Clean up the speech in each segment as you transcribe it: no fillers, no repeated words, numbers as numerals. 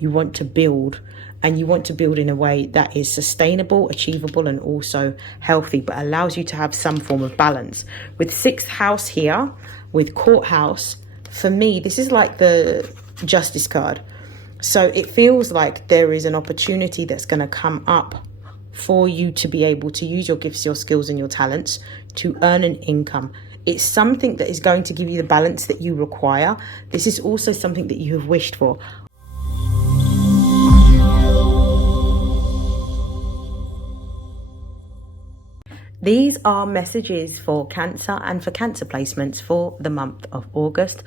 You want to build, and you want to build in a way that is sustainable, achievable, and also healthy, but allows you to have some form of balance. With 6th house here, with courthouse, for me, this is like the justice card. So it feels like there is an opportunity that's going to come up for you to be able to use your gifts, your skills, and your talents to earn an income. It's something that is going to give you the balance that you require. This is also something that you have wished for. These are messages for Cancer and for Cancer placements for the month of August.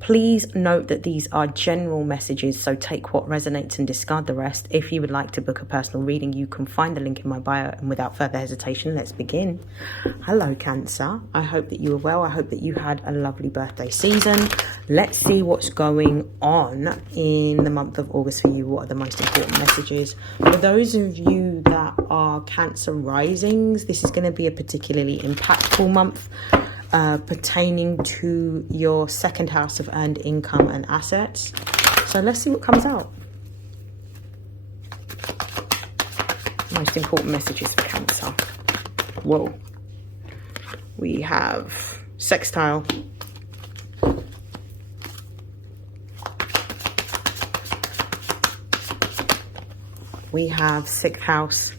Please note that these are general messages, so take what resonates and discard the rest. If you would like to book a personal reading, you can find the link in my bio. And without further hesitation, let's begin. Hello, Cancer. I hope that you are well. I hope that you had a lovely birthday season. Let's see what's going on in the month of August for you. What are the most important messages? For those of you that are Cancer risings, this is going to be a particularly impactful month. Pertaining to your 2nd house of earned income and assets. So let's see what comes out. Most important messages for Cancer. Whoa. We have sextile. We have 6th house.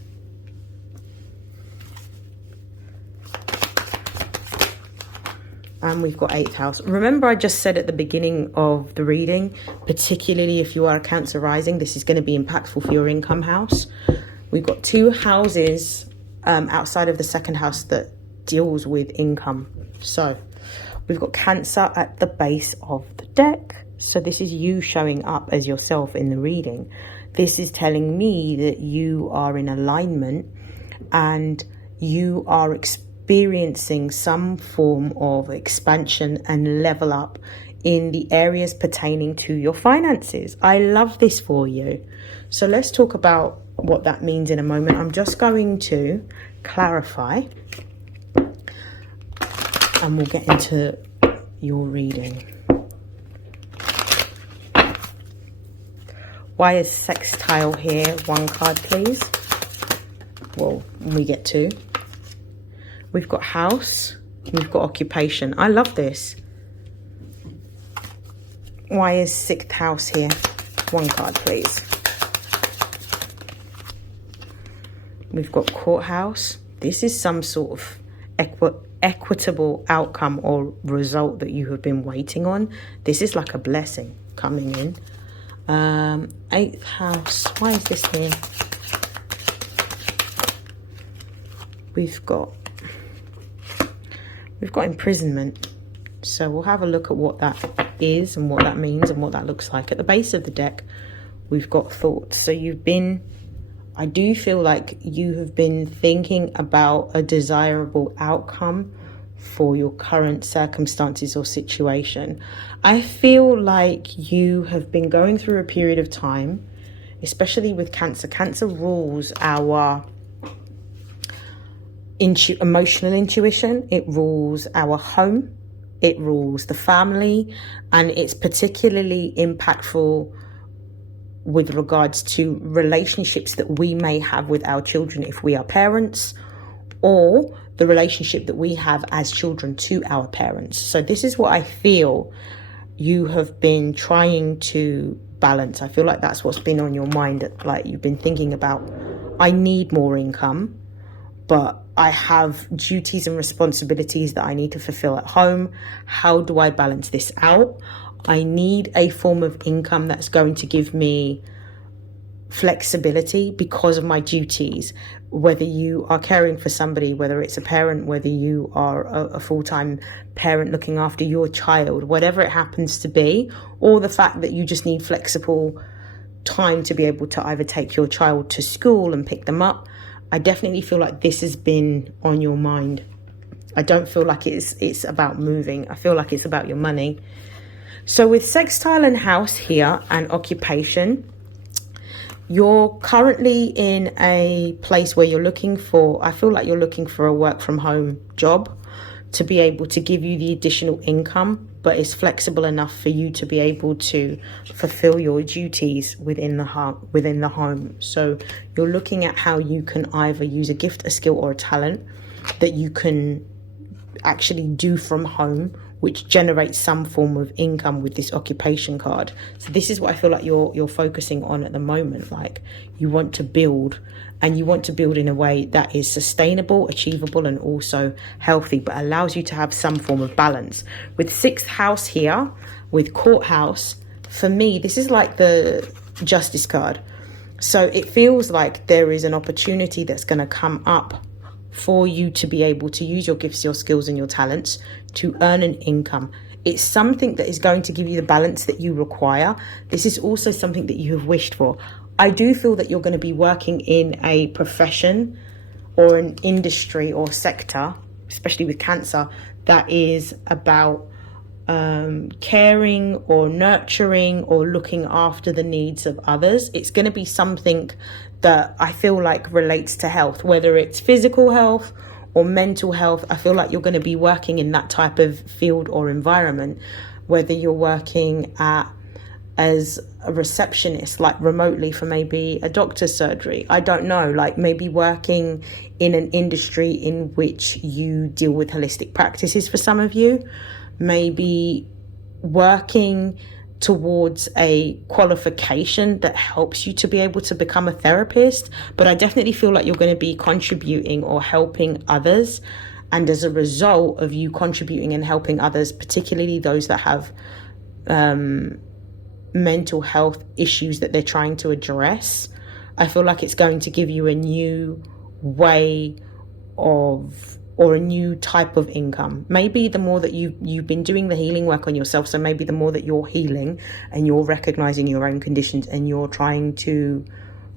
And we've got 8th house. Remember, I just said at the beginning of the reading, particularly if you are a Cancer rising, this is going to be impactful for your income house. We've got 2 houses outside of the 2nd house that deals with income. So we've got Cancer at the base of the deck. So this is you showing up as yourself in the reading. This is telling me that you are in alignment and you are experiencing some form of expansion and level up in the areas pertaining to your finances. I love this for you. So let's talk about what that means in a moment. I'm just going to clarify and we'll get into your reading. Why is sextile here? 1 card, please. Well, we get 2. We've got house, we've got occupation. I love this. Why is 6th house here? 1 card, please. We've got courthouse. This is some sort of equitable outcome or result that you have been waiting on. This is like a blessing coming in. 8th house. Why is this here? We've got imprisonment. So we'll have a look at what that is and what that means and what that looks like. At the base of the deck, we've got thoughts. So I do feel like you have been thinking about a desirable outcome for your current circumstances or situation. I feel like you have been going through a period of time, especially with Cancer. Cancer rules our emotional intuition. It rules our home. It rules the family. And it's particularly impactful with regards to relationships that we may have with our children if we are parents, or the relationship that we have as children to our parents. So this is what I feel you have been trying to balance. I feel like that's what's been on your mind. Like you've been thinking about, I need more income, but I have duties and responsibilities that I need to fulfill at home. How do I balance this out? I need a form of income that's going to give me flexibility because of my duties. Whether you are caring for somebody, whether it's a parent, whether you are a full-time parent looking after your child, whatever it happens to be, or the fact that you just need flexible time to be able to either take your child to school and pick them up. I definitely feel like this has been on your mind. I don't feel like it's about moving. I feel like it's about your money. So with sextile and house here and occupation, you're currently in a place where you're looking for, I feel like you're looking for a work from home job. to be able to give you the additional income, but it's flexible enough for you to be able to fulfill your duties within the home. So you're looking at how you can either use a gift, a skill, or a talent that you can actually do from home, which generates some form of income with this occupation card. So this is what I feel like you're focusing on at the moment. Like, you want to build, and you want to build in a way that is sustainable, achievable, and also healthy, but allows you to have some form of balance. With 6th house here, with courthouse, for me, this is like the justice card. So it feels like there is an opportunity that's going to come up for you to be able to use your gifts, your skills, and your talents to earn an income. It's something that is going to give you the balance that you require. This is also something that you have wished for. I do feel that you're going to be working in a profession or an industry or sector, especially with Cancer, that is about caring or nurturing or looking after the needs of others. It's going to be something that I feel like relates to health, whether it's physical health or mental health. I feel like you're going to be working in that type of field or environment, whether you're working as a receptionist, like remotely for maybe a doctor's surgery. I don't know, like maybe working in an industry in which you deal with holistic practices for some of you, maybe working towards a qualification that helps you to be able to become a therapist. But I definitely feel like you're going to be contributing or helping others. And as a result of you contributing and helping others, particularly those that have mental health issues that they're trying to address, I feel like it's going to give you a new way of, or a new type of income. Maybe the more that you've been doing the healing work on yourself, so maybe the more that you're healing and you're recognizing your own conditions and you're trying to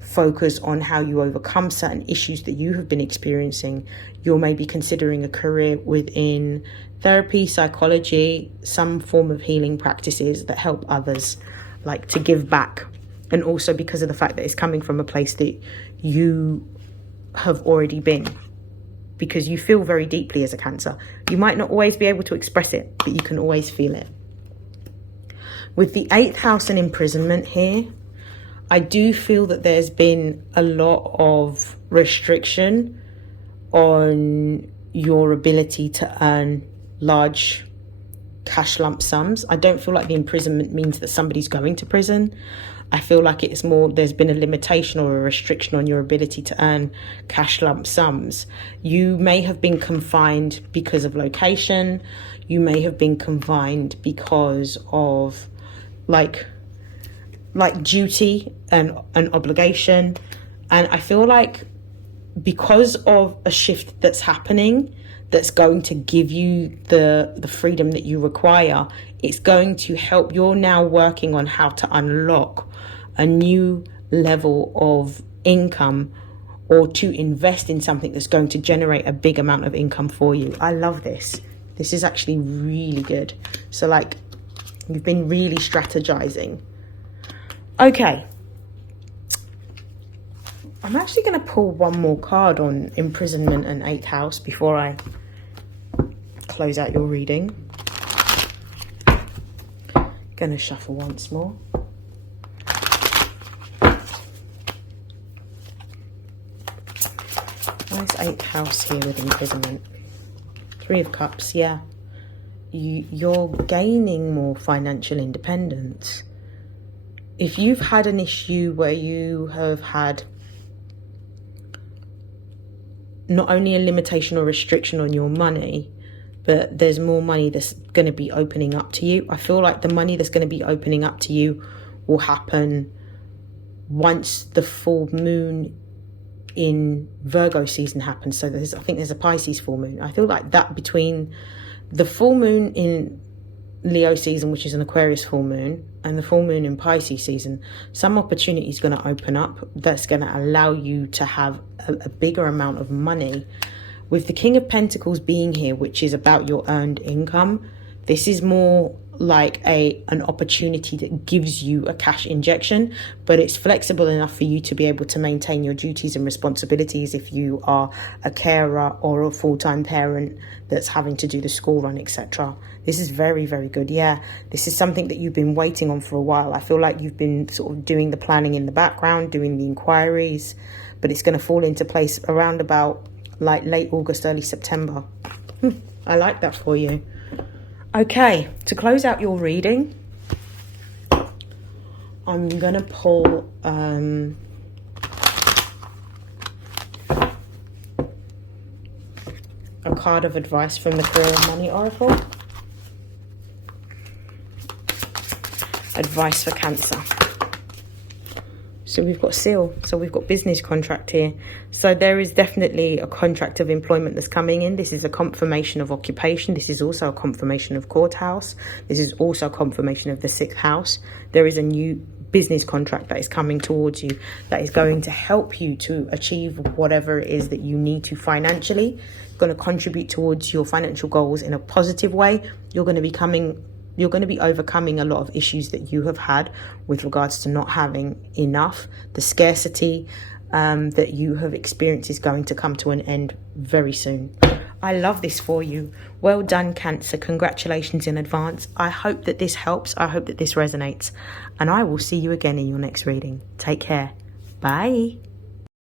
focus on how you overcome certain issues that you have been experiencing, you're maybe considering a career within therapy, psychology, some form of healing practices that help others, like to give back. And also because of the fact that it's coming from a place that you have already been, because you feel very deeply as a Cancer. You might not always be able to express it, but you can always feel it. With the 8th house and imprisonment here, I do feel that there's been a lot of restriction on your ability to earn large cash lump sums. I don't feel like the imprisonment means that somebody's going to prison. I feel like it's more, there's been a limitation or a restriction on your ability to earn cash lump sums. You may have been confined because of location. You may have been confined because of like duty and an obligation. And I feel like because of a shift that's happening, that's going to give you the freedom that you require, it's going to help. You're now working on how to unlock a new level of income, or to invest in something that's going to generate a big amount of income for you. I love this. This is actually really good. So like, you've been really strategizing. Okay. I'm actually going to pull one more card on imprisonment and 8th house before I close out your reading. Going to shuffle once more. Where's 8th house here with imprisonment? 3 of Cups, yeah. You're gaining more financial independence. If you've had an issue where you have had not only a limitation or restriction on your money, but there's more money that's going to be opening up to you. I feel like the money that's going to be opening up to you will happen once the full moon in Virgo season happens. So I think there's a Pisces full moon. I feel like that between the full moon in Leo season, which is an Aquarius full moon, and the full moon in Pisces season, some opportunity is going to open up that's going to allow you to have a bigger amount of money. With the King of Pentacles being here, which is about your earned income, this is more like an opportunity that gives you a cash injection, but it's flexible enough for you to be able to maintain your duties and responsibilities if you are a carer or a full-time parent that's having to do the school run, etc. This is very, very good. Yeah, this is something that you've been waiting on for a while. I feel like you've been sort of doing the planning in the background, doing the inquiries, but it's going to fall into place around about like late August, early September. I like that for you. Okay, to close out your reading, I'm going to pull a card of advice from the Career and Money Oracle. Advice for Cancer. So we've got seal. So we've got business contract here. So there is definitely a contract of employment that's coming in. This is a confirmation of occupation. This is also a confirmation of courthouse. This is also a confirmation of the 6th house. There is a new business contract that is coming towards you that is going to help you to achieve whatever it is that you need to financially. It's going to contribute towards your financial goals in a positive way. You're going to be overcoming a lot of issues that you have had with regards to not having enough. The scarcity that you have experienced is going to come to an end very soon. I love this for you. Well done, Cancer. Congratulations in advance. I hope that this helps. I hope that this resonates. And I will see you again in your next reading. Take care. Bye.